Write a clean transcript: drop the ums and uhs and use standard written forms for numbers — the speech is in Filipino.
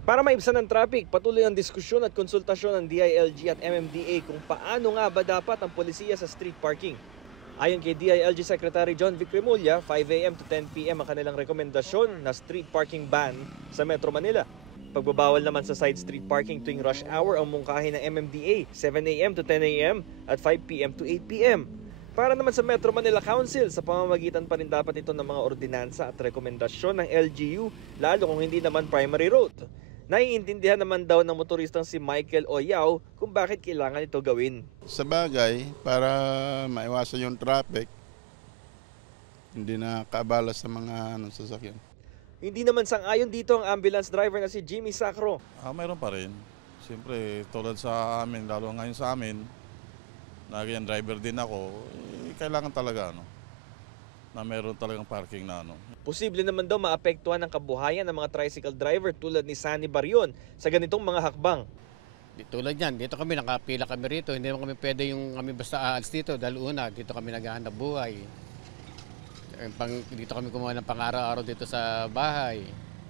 Para maibsan ang traffic, patuloy ang diskusyon at konsultasyon ng DILG at MMDA kung paano nga ba dapat ang polisiya sa street parking. Ayon kay DILG Secretary John Vic Remulla, 5 a.m. to 10 p.m. ang kanilang rekomendasyon na street parking ban sa Metro Manila. Pagbabawal naman sa side street parking tuwing rush hour ang mungkahi ng MMDA, 7 a.m. to 10 a.m. at 5 p.m. to 8 p.m. Para naman sa Metro Manila Council, sa pamamagitan pa rin dapat ito ng mga ordinansa at rekomendasyon ng LGU, lalo kung hindi naman primary road. Naiintindihan naman daw ng motoristang si Michael Oyao kung bakit kailangan ito gawin. Sa bagay, para maiwasan yung traffic, hindi na kaabala sa mga sasakyan. Hindi naman sang-ayon dito ang ambulance driver na si Jimmy Sacro. Mayroon pa rin. Siyempre, tulad sa amin, lalo ngayon sa amin, na ganyan driver din ako, kailangan talaga na meron talagang parking na Posible naman daw maapektuhan ang kabuhayan ng mga tricycle driver tulad ni Sunny Barion sa ganitong mga hakbang. Tulad yan, dito kami, nakapila kami rito. Hindi naman kami pwede kami basta aalis dito dahil una, dito kami naghahanap buhay. Dito kami kumuha ng pang-araw-araw dito sa bahay.